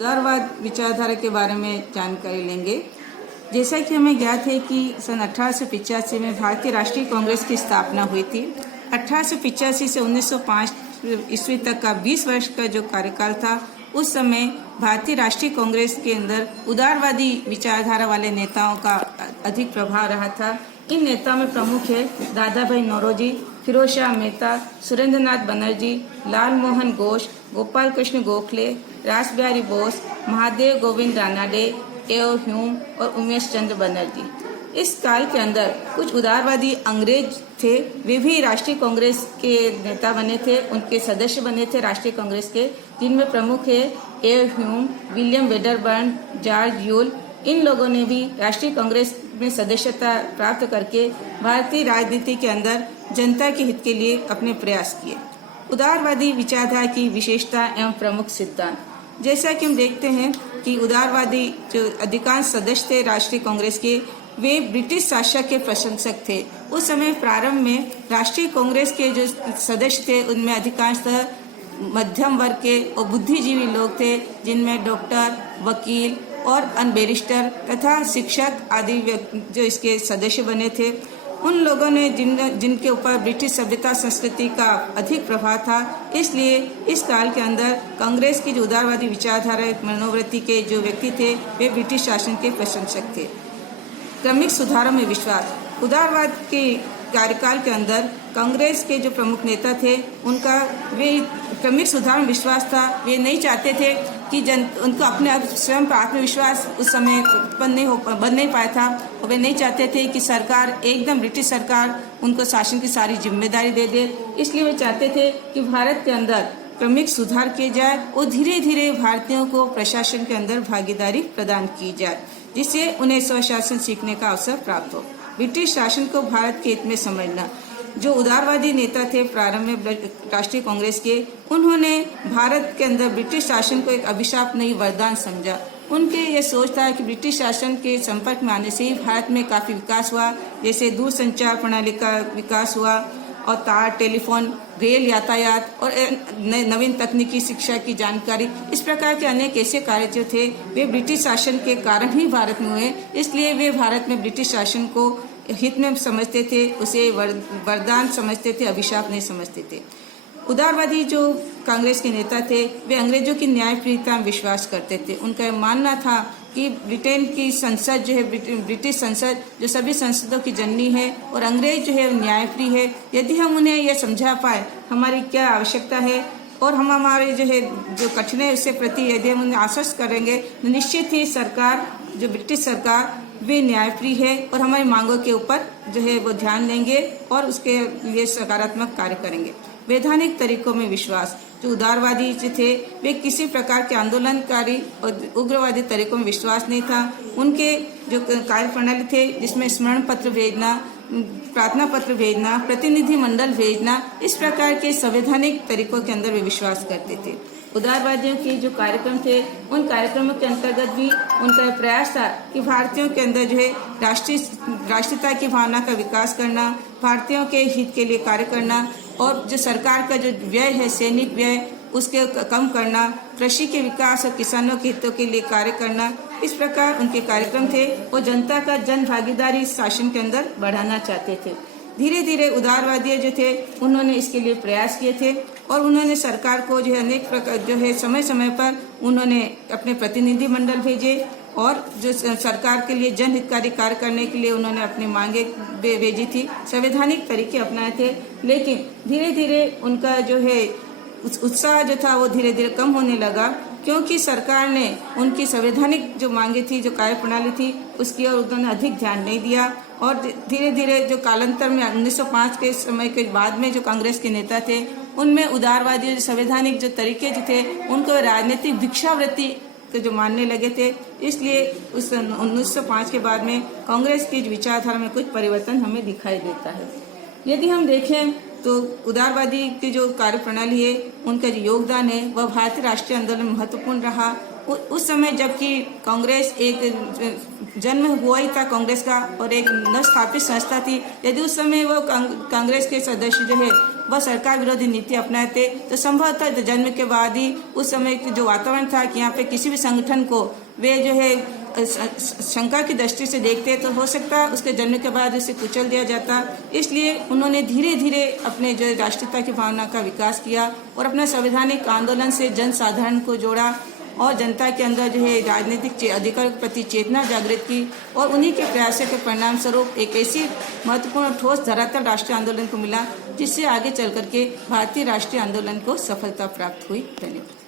उदारवाद विचारधारा के बारे में जानकारी लेंगे। जैसा कि हमें ज्ञात है कि सन 1885 में भारतीय राष्ट्रीय कांग्रेस की स्थापना हुई थी। 1885 से 1905 ईस्वी तक का 20 वर्ष का जो कार्यकाल था, उस समय भारतीय राष्ट्रीय कांग्रेस के अंदर उदारवादी विचारधारा वाले नेताओं का अधिक प्रभाव रहा था। इन नेताओं में प्रमुख है दादा भाई नौरोजी, फिरोज शाह मेहता, सुरेंद्रनाथ बनर्जी, लाल मोहन घोष, गोपाल कृष्ण गोखले, रास बिहारी बोस, महादेव गोविंद रानाडे, एओ ह्यूम और उमेश चंद्र बनर्जी। इस काल के अंदर कुछ उदारवादी अंग्रेज थे, वे भी राष्ट्रीय कांग्रेस के नेता बने थे, उनके सदस्य बने थे राष्ट्रीय कांग्रेस के, जिनमें प्रमुख है A O Hume, William Wedderburn, George Yule. इन लोगों ने भी राष्ट्रीय कांग्रेस में सदस्यता प्राप्त करके भारतीय राजनीति के अंदर जनता के हित के लिए अपने प्रयास किए। उदारवादी विचारधारा की विशेषता एवं प्रमुख सिद्धांत, जैसा कि हम देखते हैं कि उदारवादी जो अधिकांश सदस्य थे राष्ट्रीय कांग्रेस के, वे ब्रिटिश शासक के प्रशंसक थे। उस समय प्रारंभ में राष्ट्रीय कांग्रेस के जो सदस्य थे उनमें अधिकांशतः मध्यम वर्ग के और बुद्धिजीवी लोग थे, जिनमें डॉक्टर, वकील और अन्य बैरिस्टर तथा शिक्षक आदि जो इसके सदस्य बने थे। उन लोगों ने जिनके ऊपर ब्रिटिश सभ्यता संस्कृति का अधिक प्रभाव था, इसलिए इस काल के अंदर कांग्रेस की जो उदारवादी विचारधारा मनोवृत्ति के जो व्यक्ति थे, वे ब्रिटिश शासन के प्रशंसक थे। क्रमिक सुधारों में विश्वास, उदारवाद के कार्यकाल के अंदर कांग्रेस के जो प्रमुख नेता थे, उनका वे क्रमिक सुधार में विश्वास था। वे नहीं चाहते थे कि उनको अपने स्वयं पर आत्मविश्वास उस समय बन नहीं पाया था, और वे नहीं चाहते थे कि सरकार एकदम ब्रिटिश सरकार उनको शासन की सारी जिम्मेदारी दे दे। इसलिए वे चाहते थे कि भारत के अंदर क्रमिक सुधार किए जाए और धीरे धीरे भारतीयों को प्रशासन के अंदर भागीदारी प्रदान की जाए, जिससे उन्हें स्वशासन सीखने का अवसर प्राप्त हो। ब्रिटिश शासन को भारत के हित में समझना, जो उदारवादी नेता थे प्रारंभ में राष्ट्रीय कांग्रेस के, उन्होंने भारत के अंदर ब्रिटिश शासन को एक अभिशाप नहीं वरदान समझा। उनके ये सोच था कि ब्रिटिश शासन के संपर्क में आने से ही भारत में काफ़ी विकास हुआ, जैसे दूरसंचार प्रणाली का विकास हुआ और तार, टेलीफोन, रेल यातायात और नवीन तकनीकी शिक्षा की जानकारी, इस प्रकार के अनेक ऐसे कार्य जो थे वे ब्रिटिश शासन के कारण ही भारत में हुए। इसलिए वे भारत में ब्रिटिश शासन को हित में समझते थे, उसे वरदान समझते थे, अभिशाप नहीं समझते थे। उदारवादी जो कांग्रेस के नेता थे, वे अंग्रेजों की न्यायप्रियता में विश्वास करते थे। उनका यह मानना था कि ब्रिटेन की संसद जो है, ब्रिटिश संसद जो सभी संसदों की जननी है, और अंग्रेज जो है न्यायप्रिय है। यदि हम उन्हें यह समझा पाए हमारी क्या आवश्यकता है और हम हमारे जो है जो कठिनाई उससे प्रति यदि हम उन्हें आश्वस्त करेंगे, तो निश्चित ही सरकार, जो ब्रिटिश सरकार, वे न्यायप्रिय है और हमारी मांगों के ऊपर जो है वो ध्यान देंगे और उसके लिए सकारात्मक कार्य करेंगे। वैधानिक तरीकों में विश्वास, जो उदारवादी जो थे, वे किसी प्रकार के आंदोलनकारी और उग्रवादी तरीकों में विश्वास नहीं था। उनके जो कार्य प्रणाली थे, जिसमें स्मरण पत्र भेजना, प्रार्थना पत्र भेजना, प्रतिनिधि मंडल भेजना, इस प्रकार के संवैधानिक तरीकों के अंदर वे विश्वास करते थे। उदारवादियों के जो कार्यक्रम थे, उन कार्यक्रमों के अंतर्गत भी उनका प्रयास था कि भारतीयों के अंदर जो है राष्ट्रीयता की भावना का विकास करना, भारतीयों के हित के लिए कार्य करना, और जो सरकार का जो व्यय है, सैनिक व्यय, उसके कम करना, कृषि के विकास और किसानों के हितों के लिए कार्य करना, इस प्रकार उनके कार्यक्रम थे। और जनता का जन भागीदारी शासन के अंदर बढ़ाना चाहते थे। धीरे धीरे उदारवादी जो थे, उन्होंने इसके लिए प्रयास किए थे और उन्होंने सरकार को जो है अनेक प्रकार जो है समय समय पर उन्होंने अपने प्रतिनिधि मंडल भेजे, और जो सरकार के लिए जनहितकारी कार्य करने के लिए उन्होंने अपनी मांगे भेजी थी, संवैधानिक तरीके अपनाए थे। लेकिन धीरे धीरे उनका जो है उत्साह जो था वो धीरे धीरे कम होने लगा, क्योंकि सरकार ने उनकी संवैधानिक जो मांगे थी, जो कार्य प्रणाली थी, उसकी ओर उन्होंने अधिक ध्यान नहीं दिया। और धीरे धीरे जो कालांतर में 1905 के समय के बाद में जो कांग्रेस के नेता थे, उनमें उदारवादी संवैधानिक जो तरीके जो थे, उनको राजनीतिक भिक्षावृत्ति के जो मानने लगे थे। इसलिए उस 1905 के बाद में कांग्रेस की विचारधारा में कुछ परिवर्तन हमें दिखाई देता है। यदि हम देखें तो उदारवादी की जो कार्य प्रणाली है, उनका जो योगदान है, वह भारतीय राष्ट्रीय आंदोलन में महत्वपूर्ण रहा। उस समय जबकि कांग्रेस एक जन्म हुआ ही था कांग्रेस का और एक नवस्थापित संस्था थी, यदि उस समय वो कांग्रेस के सदस्य जो है वह सरकार विरोधी नीति अपनाए थे, तो संभवतः जन्म के बाद ही उस समय जो वातावरण था कि यहाँ पे किसी भी संगठन को वे जो है शंका की दृष्टि से देखते, तो हो सकता है उसके जन्म के बाद उसे कुचल दिया जाता। इसलिए उन्होंने धीरे धीरे अपने जो राष्ट्रीयता की भावना का विकास किया और अपने संवैधानिक आंदोलन से जन साधारण को जोड़ा और जनता के अंदर जो है राजनीतिक अधिकार के प्रति चेतना जागृत की, और उन्हीं के प्रयासों के परिणाम स्वरूप एक ऐसी महत्वपूर्ण ठोस धरातल राष्ट्रीय आंदोलन को मिला जिससे आगे चल करके भारतीय राष्ट्रीय आंदोलन को सफलता प्राप्त हुई। धन्यवाद।